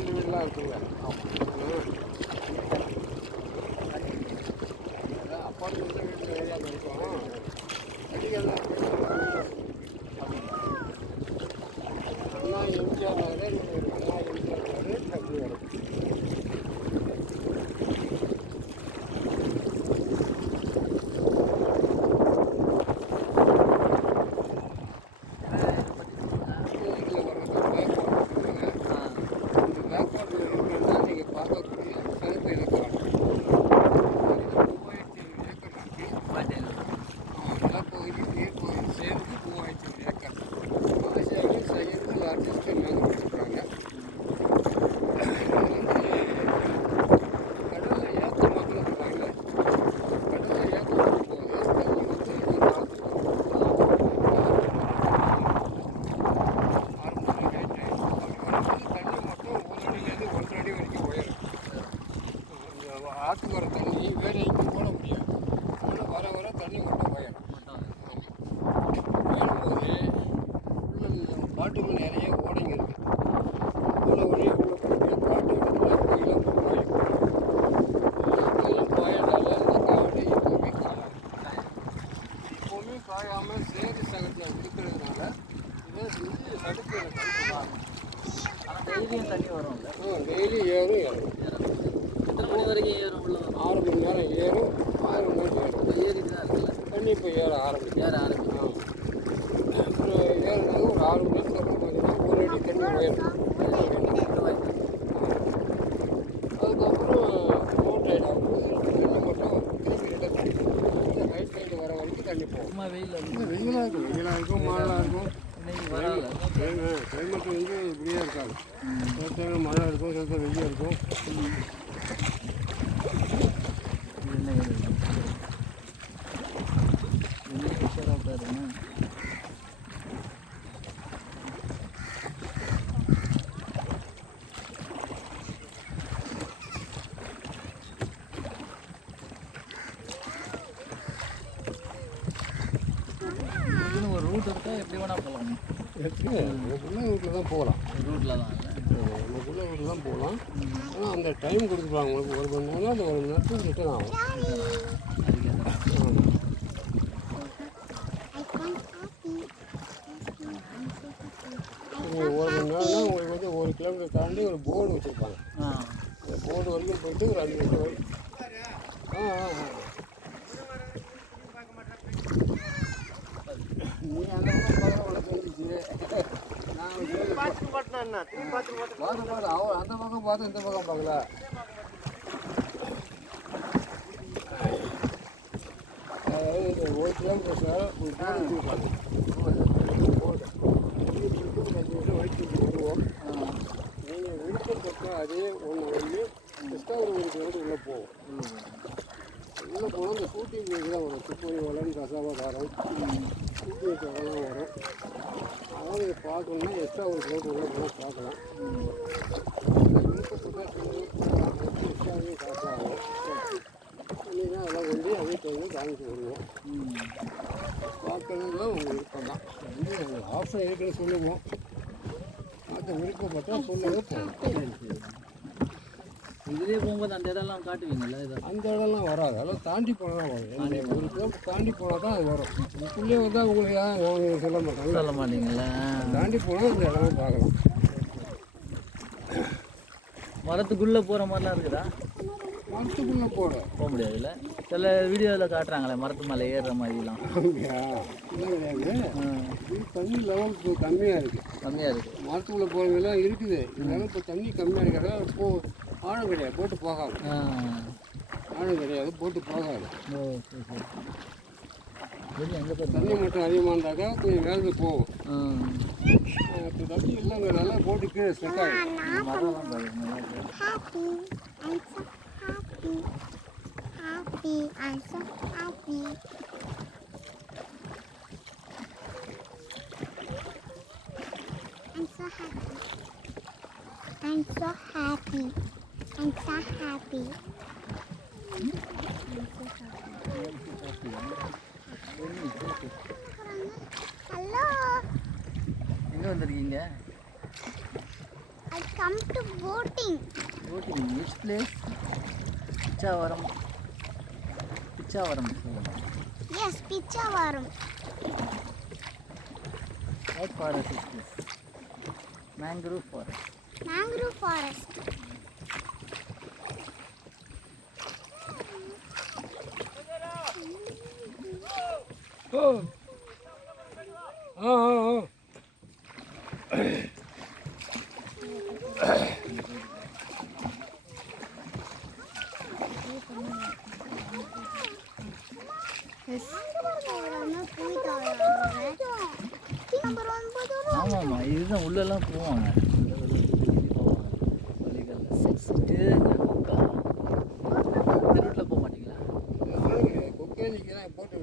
அந்த வீடுலாம் இருக்குங்க. அப்பார்ட்மெண்ட்டில் வீட்டில் ஏரியாவில் இருக்கும். அடிக்கெல்லாம் அண்ணா எம்ஜிஆர் நகர், அண்ணா எம்ஜிஆர் நகர் அப்படி வரும். ஆற்றுக்கு வர தண்ணி வேறு எங்கேயும் போட முடியாது. ஆனால் வர வர தண்ணி மட்டும் போயிடும். போயிடும்போது பாட்டுக்கு நிறைய ஓடைங்க இருக்குது. போன உடனே உள்ள போட்டு பாட்டு இடத்துல கோயிலும் பாயும். கோயிலும் பாயனால அந்த காவடி எப்போவுமே காயாது. எப்போவுமே காயாமல் சேறு சகத்தில் இருக்கிறதுனால இதை செஞ்சு தடுக்கிற கருத்து. டெய்லியும் தண்ணி வரும்ல? டெய்லி ஏறும் ஏறும். எத்தனை மணி வரைக்கும் ஏறும்? 6 மணி நேரம் ஏறும், 6 மணி நேரம் ஏறும். ஏறிட்டு தான் இருக்குல்ல தண்ணி இப்போ ஏற ஆரம்பிக்கும். அப்புறம் ஏறினது ஒரு 6 மணி நேரத்துக்கு அப்புறம் பார்த்தீங்கன்னா 1 அடி தண்ணி உயரும். அதுக்கப்புறம் ரோட் ரைட் ஆகும்போது தண்ணி மட்டும் திரும்பி ரிட்டர்ன் பண்ணிக்கும். ரைட் சைடு வர வரைக்கும் தண்ணி போகும். வெயிலாக இருக்கும், மழைலாம் இருக்கும். கிளைமேட் வந்து இப்படியே இருக்காது. சில டைம் மழை இருக்கும், சில டைம் வெயில் இருக்கும். ஒரு ரூட் இருக்கா? எப்படி வேணால் போகலாம். நமக்குள்ள ரூட்டில் தான் போகலாம். ரூட்டில் தான் நமக்குள்ள ரூட்டில் தான் போகலாம். ஆனால் அந்த டைம் கொடுத்துருவாங்க உங்களுக்கு. 1 மணி நேரம், அந்த 1 மணி நேரத்துக்கு ரிட்டர்ன் ஆகும். நீங்கள் 1 மணி நேரம்னா உங்களுக்கு வந்து 1 கிலோமீட்டர் தாண்டி ஒரு போர்டு வச்சுருப்பாங்க. அந்த போர்டு வரைக்கும் போயிட்டு ஒரு 5 நிமிஷம் வரைக்கும். நீ அந்த பக்கம் பார்க்க உனக்கு தெரிஞ்சிச்சு. நான் அவன் அந்த பக்கம் பார்த்து இந்த பக்கம் பார்க்கல. அதாவது 1 கிலோமீட்டர் சார் ஒரு போர்டு வச்சுருப்பாங்க. போர்டு 5 நிமிஷம் வரைக்கும் வருவோம். நீங்கள் விழுப்புரத்துக்கு அதே ஒன்று வந்து எக்ஸ்ட்ரா ஒரு கிலோமீட்டர் உள்ளே போவோம். உள்ளே போனால் இந்த ஷூட்டிங் பிளேஸ் தான் வரும். துப்பறி வளம், கசாவதாரம், ஷூட்டிங் பிளேஸ்லாம் வரும். அதெல்லாம் நீங்கள் பார்க்கணுன்னா எக்ஸ்ட்ரா ஒரு கிலோமீட்டர் உள்ளே போனால் பார்க்கலாம். விழுப்புரத்துக்கு எக்ஸ்ட்ராவே காசாகும். நீங்கள் அதெல்லாம் கொண்டு அதே டைமில் காமிச்சு வருவோம். பார்க்கறதுலாம் உங்கள் விருப்பம் தான். வந்து ஆப்ஷன் இருக்குன்னு சொல்லுவோம். மற்ற விருப்பப்பட்டால் சொல்லவே போகலாம். இதுலேயே போகும்போது அந்த இடம்லாம் காட்டுவீங்கல்ல? அந்த இடம்லாம் வராது. அதெல்லாம் தாண்டி போனால் தான் வரும். 1 கிலோமீட்டர் தாண்டி போனால் தான் அது வரும். இதுக்குள்ளே வந்தால் உங்களுக்கு நாங்கள் சொல்ல மாட்டீங்களா? தாண்டி போனால் அந்த இடம்லாம் பார்க்கலாம். மரத்துக்குள்ளே போகிற மாதிரிலாம் இருக்குதா? மரத்துக்குள்ளே போக முடியாதுல்ல? சில வீடியோவில் காட்டுறாங்களே மரத்து மேலே ஏறுற மாதிரிலாம். அப்படியா? கிடையாது. தண்ணி லெவல் கம்மியாக இருக்குது. மரத்துக்குள்ளே போகிறவங்களாம் இருக்குது. இருந்தாலும் இப்போ தண்ணி கம்மியாக இருக்கிறதால ஆழம் கிடையாது, போட்டு போகாது. ஆழம் கிடையாது, போட்டு போகாது. தண்ணி மட்டும் அதிகமாக இருந்தாக்கா கொஞ்சம் வேலை போகும். இப்போ தண்ணி இல்லைங்கிறனால போட்டு கீழே ஸ்டெக் ஆகிடும். I'm so happy. I'm so happy. Hello. எங்கே வந்திருக்கீங்க? Let's come to boating. Voting which place? Pichavaram. Pichavaram. Yes, Pichavaram. What forest is this? Mangrove forest. Mangrove forest. Oh. Oh. ஆமாம்மா இதுதான் உள்ளெல்லாம் போவாங்க திருட்டில் போக மாட்டீங்களா? போட்டு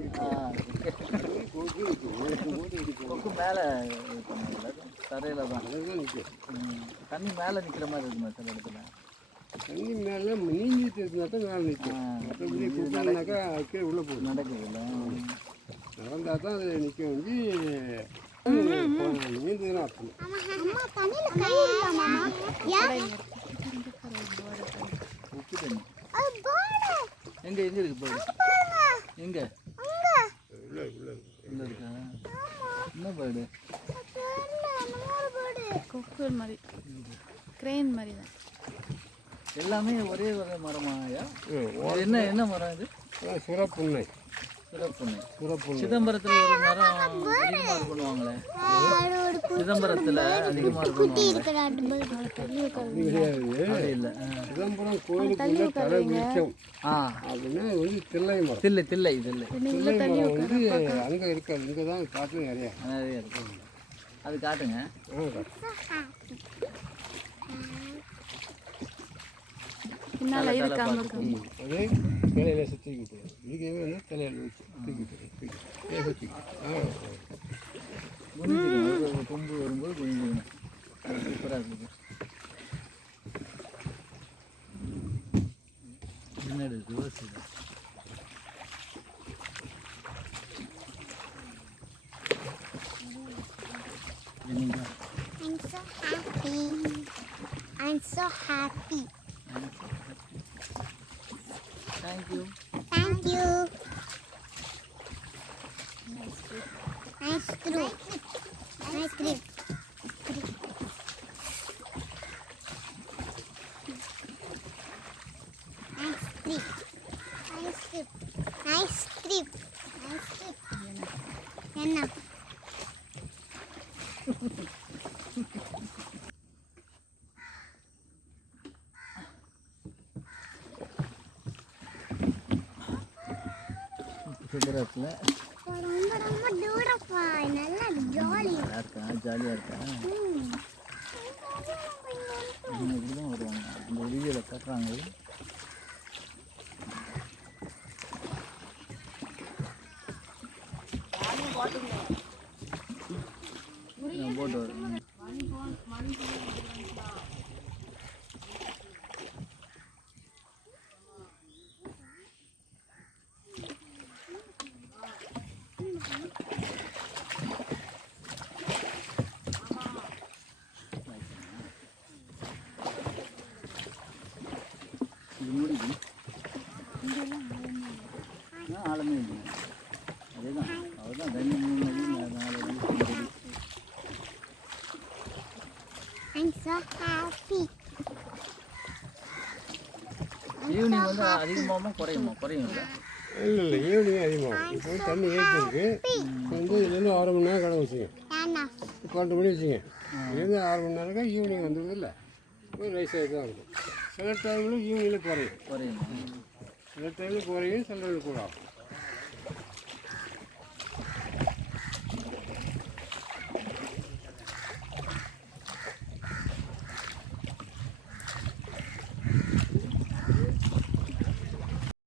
கொக்கு மேலே பண்ணல தரையில் தான் தண்ணி மேலே நிற்கிற மாதிரி இருக்குமா சில இடத்துல? தண்ணி மேலே நீஞ்சிட்டு இருந்தா தான் மேலே நிற்கும். மற்றபடி குப்பைனாக்கா கீழே உள்ளே போகும். நடக்குதுல்ல, நடந்தால் தான் அது நிற்க வந்து நீந்ததுன்னா அர்த்தம். அம்மா தண்ணில கை விடலாமா? ஏன்? உப்பு தண்ணி அது போடு. எங்கே எங்கே இருக்கு போடு? பாருங்க. எங்கே அங்க. உள்ளே உள்ள இருக்கா? என்ன பேர்டு? தெரியல, நம்ம போடு. கொக்கு மாதிரி கிரெயின் மாதிரி தான். எல்லாமே ஒரே மரமா ஐயா? என்ன என்ன மரம் இது? சுரப்புண்ணை. சுரப்புண்ணை. சிதம்பரத்தில் ஒரு மரம் அதிகமாக இது பண்ணுவாங்களே, சிதம்பரத்தில் அதிகமாக இது பண்ணுவாங்களே, அது இல்லை. சிதம்பரம் கோயிலுக்குள்ள தலை விருட்சம் அப்படின்னா வந்து தில்லை மரம். தில்லை தில்லை தில்லை தில்லை மரம் வந்து அங்கே இருக்காது, இங்கே தான் காற்று நிறையா இருக்கும். அது காட்டுங்க. பின்னால் இருக்காம இருக்கும். அதே தலையில் சுற்றிக்கிட்டு இதுக்கே வந்து தலையில் வச்சு தூக்கிட்டு குனிஞ்சிக்கணும், கொம்பு வரும்போது குனிஞ்சிக்கணும். சூப்பராக இருக்குது. என்னது ரிவர்ஸ் இது? I'm so happy. Thank you. Thank you. Nice trip. Nice trip. Nice trip. Nice trip. Nice trip. Nice trip. என்ன? சிதம்பரத்தில் ரொம்ப ரொம்ப தூரப்பா, நல்லா ஜாலியாக இருக்கா? ஜாலியாக இருக்கா? இப்படி தான் வருவாங்க. இந்த வீடியோவில் காட்டுறாங்க. போட்டு வரும். இது மூடிது. ஆழமே இல்லை. அதேதான் அதுதான் 2 3 அடி 4 அடி. I'm so happy. ஈவினிங் வந்து அதிகமாக குறையுமா? குறையும் இல்லை? இல்லை ஈவினிங் அதிகமாகும். இப்போ தண்ணி ஏற்றிருக்கு. இப்போ வந்து இதுலேருந்து 6 மணி நேரம் கடை வச்சுங்க. இப்போ 12 மணி வச்சுங்க. இதுலேருந்து 6 மணி நேரம்க்கா ஈவினிங் வந்துடுது இல்லை, ஒரு ரைஸாக தான் இருக்கும். சில டைமில் ஈவினிங்கில் குறையும். குறையும். சில டைமில் குறையும், சில டைமில் கூட ஆகும்.